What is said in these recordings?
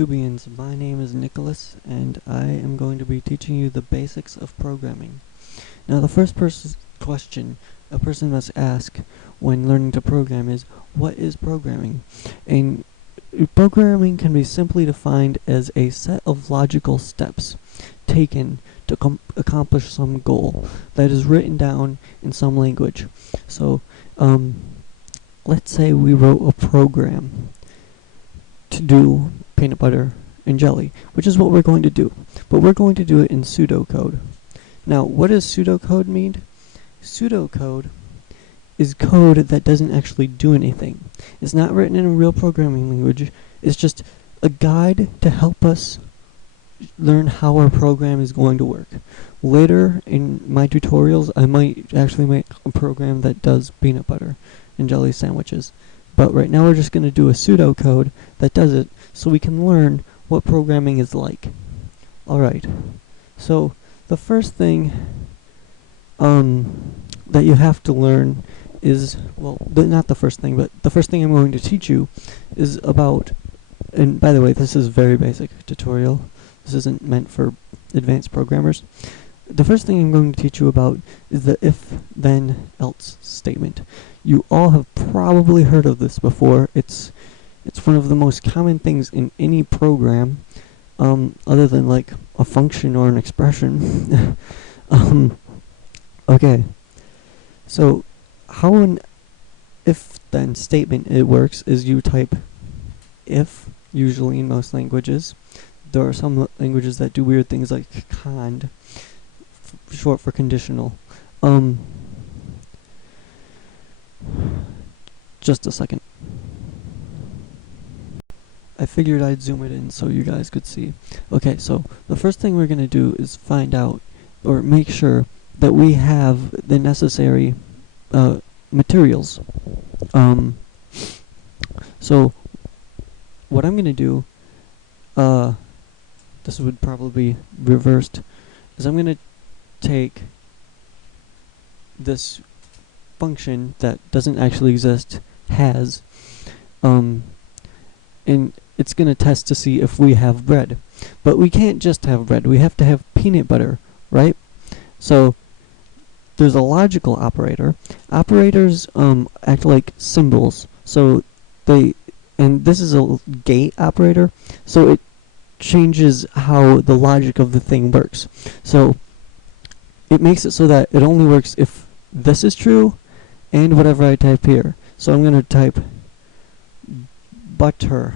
YouTubians, my name is Nicholas, and I am going to be teaching you the basics of programming. Now, the first question a person must ask when learning to program is, what is programming? And programming can be simply defined as a set of logical steps taken to accomplish some goal that is written down in some language. So, let's say we wrote a program to do peanut butter and jelly, which is what we're going to do. But we're going to do it in pseudocode. Now, what does pseudocode mean? Pseudocode is code that doesn't actually do anything. It's not written in a real programming language. It's just a guide to help us learn how our program is going to work. Later in my tutorials, I might actually make a program that does peanut butter and jelly sandwiches. But right now we're just going to do a pseudocode that does it so we can learn what programming is like. Alright, so the first thing that you have to learn is, well, not the first thing, but the first thing I'm going to teach you is about, and by the way, this is a very basic tutorial. This isn't meant for advanced programmers. The first thing I'm going to teach you about is the if, then, else statement. You all have probably heard of this before. It's one of the most common things in any program, other than like a function or an expression. Okay, so how an if-then statement it works is you type if, usually in most languages. There are some languages that do weird things like cond, short for conditional. Just a second. I figured I'd zoom it in so you guys could see. Okay, so the first thing we're going to do is find out, or make sure, that we have the necessary materials. So what I'm going to do, this would probably be reversed, is I'm going to take this function that doesn't actually exist, has, and it's going to test to see if we have bread. But we can't just have bread, we have to have peanut butter, right? So there's a logical operator. Operators act like symbols, so and this is a gate operator, so it changes how the logic of the thing works. So it makes it so that it only works if this is true and whatever I type here. So I'm going to type butter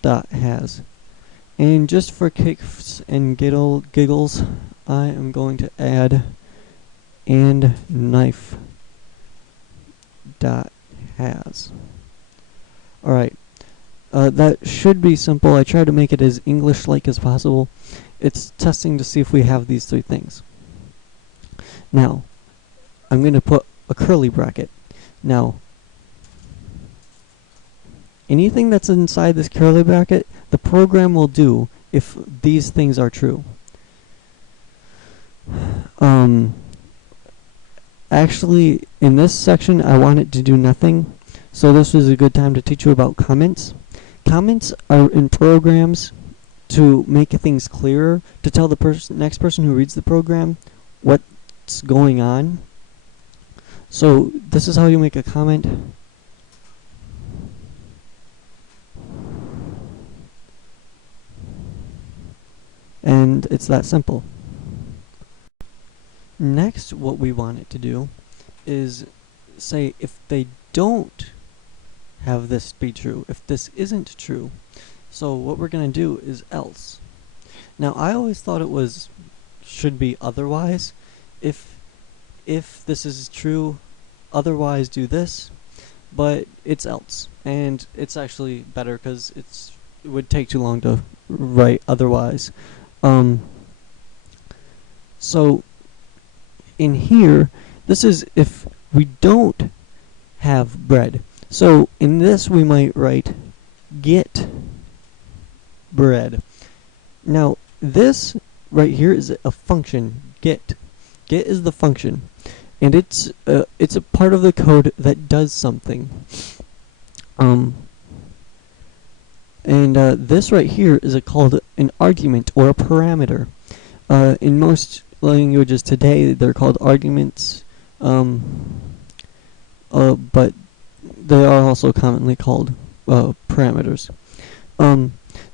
dot has, and just for kicks and giggles, I am going to add and knife dot has. Alright, that should be simple. I try to make it as English-like as possible. It's testing to see if we have these three things. Now, I'm going to put a curly bracket. Now, anything that's inside this curly bracket, the program will do if these things are true. Actually, in this section, I want it to do nothing, so this was a good time to teach you about comments. Comments are in programs to make things clearer, to tell the next person who reads the program what's going on. So this is how you make a comment. And it's that simple. Next, what we want it to do is say if they don't have this be true, if this isn't true. So what we're going to do is else. Now, I always thought it should be otherwise. If this is true, otherwise do this, but it's else, and it's actually better because it would take too long to write otherwise. So in here, this is if we don't have bread. So in this we might write get bread. Now this right here is a function, get. Get is the function, and it's a part of the code that does something. And this right here is called an argument or a parameter. In most languages today, they're called arguments, but they are also commonly called parameters.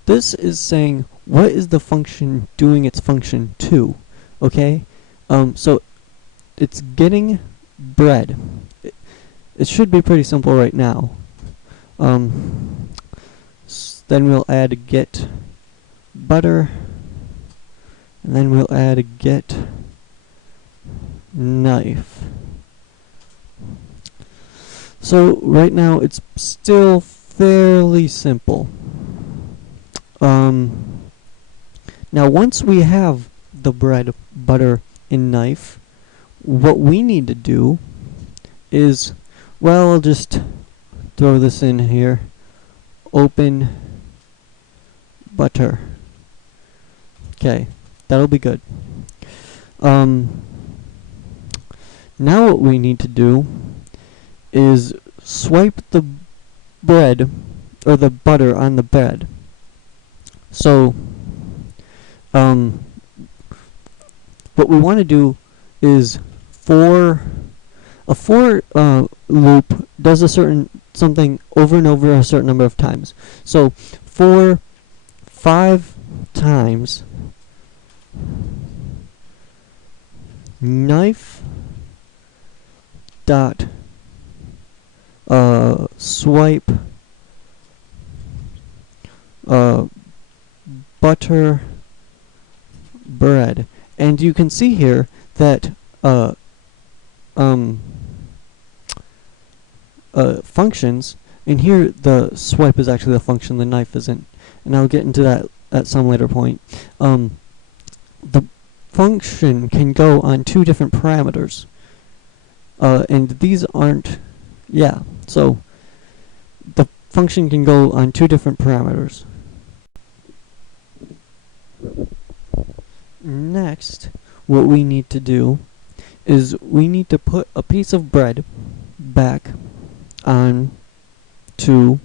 This is saying what is the function doing its function to, okay? So it's getting bread. It should be pretty simple right now. Then we'll add get butter, and then we'll add get knife. So right now it's still fairly simple. Now once we have the bread, butter, and knife, what we need to do is, well, I'll just throw this in here. Open butter. Okay, that'll be good. Now what we need to do is swipe the bread or the butter on the bread. So what we want to do is a for loop does something over and over a certain number of times. So for 5 times knife dot swipe butter bread, and you can see here that functions, and here the swipe is actually the function, the knife isn't, and I'll get into that at some later point. The function can go on 2 different parameters, and these aren't, so the function can go on 2 different parameters. Next, what we need to do is we need to put a piece of bread back on to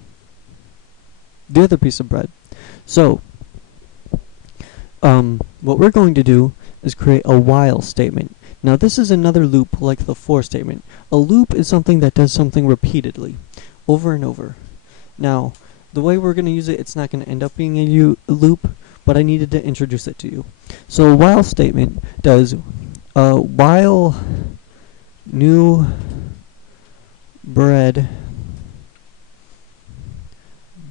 the other piece of bread. So what we're going to do is create a while statement. Now this is another loop like the for statement. A loop is something that does something repeatedly, over and over. Now the way we're going to use it, it's not going to end up being a loop, but I needed to introduce it to you. So a while statement does while new bread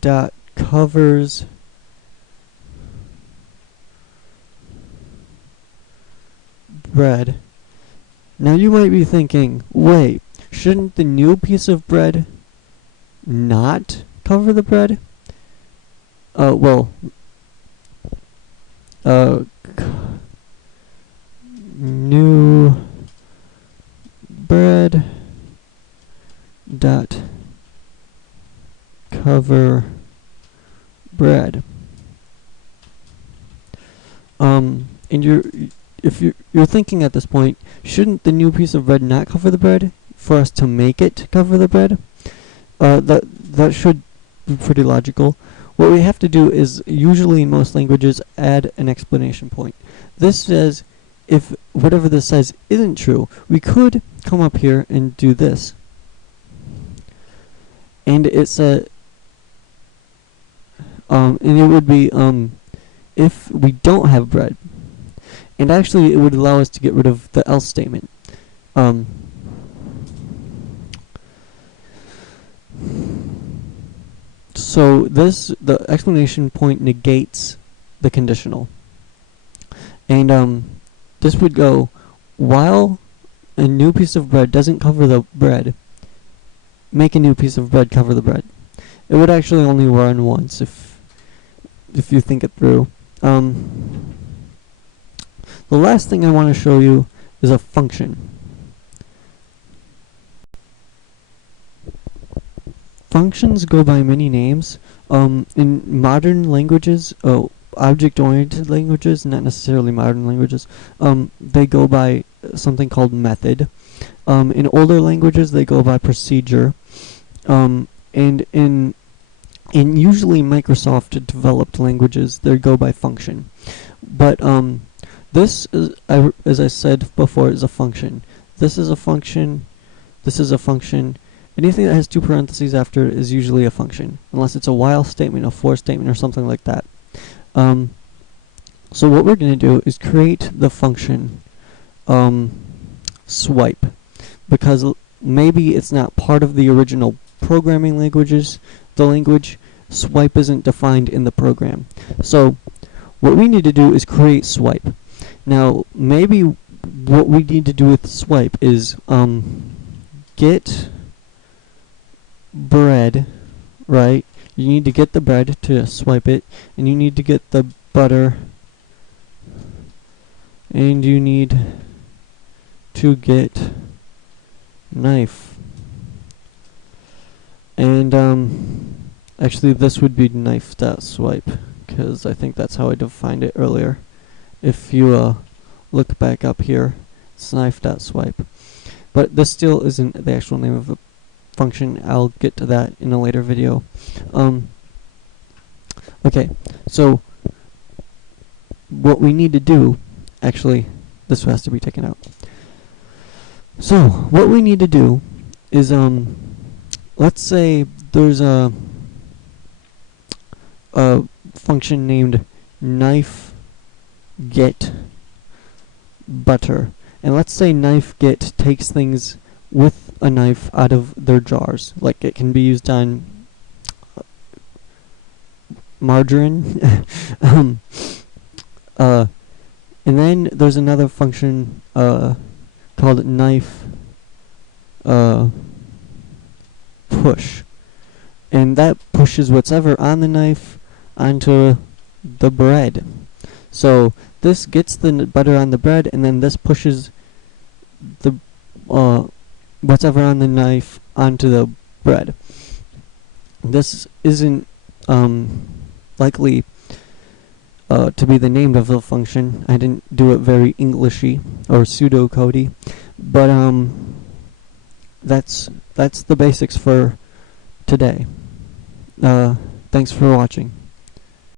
dot covers bread. Now you might be thinking, wait, shouldn't the new piece of bread not cover the bread? New bread dot cover bread. And if you're thinking at this point, shouldn't the new piece of bread not cover the bread for us to make it cover the bread? That should be pretty logical. What we have to do is, usually in most languages, add an explanation point. This says, if whatever this says isn't true, we could come up here and do this. And it's and it would be if we don't have bread. And actually it would allow us to get rid of the else statement. So the explanation point negates the conditional. And this would go, while a new piece of bread doesn't cover the bread, make a new piece of bread cover the bread. It would actually only run once if you think it through. The last thing I want to show you is a function. Functions go by many names. In modern languages, object-oriented languages, not necessarily modern languages, they go by something called method. In older languages, they go by procedure. And in In usually Microsoft developed languages, they go by function. But this is, as I said before, is a function. This is a function. This is a function. Anything that has two parentheses after it is usually a function, unless it's a while statement, a for statement, or something like that. So what we're going to do is create the function swipe, because maybe it's not part of the original programming languages. The language swipe isn't defined in the program. So what we need to do is create swipe. Now maybe what we need to do with swipe is get bread, right? You need to get the bread to swipe it, and you need to get the butter, and you need to get knife. And actually this would be knife.swipe, because I think that's how I defined it earlier. If you look back up here, it's knife.swipe. But this still isn't the actual name of the function. I'll get to that in a later video. Okay, so what we need to do, actually, this has to be taken out. So what we need to do is, let's say there's a function named knife get butter, and let's say knife get takes things with a knife out of their jars. Like it can be used on margarine. And then there's another function called knife push, and that pushes whatever on the knife onto the bread. So this gets the butter on the bread, and then this pushes the whatever on the knife onto the bread. This isn't likely to be the name of the function. I didn't do it very Englishy or pseudo-codey, but that's the basics for today. Thanks for watching.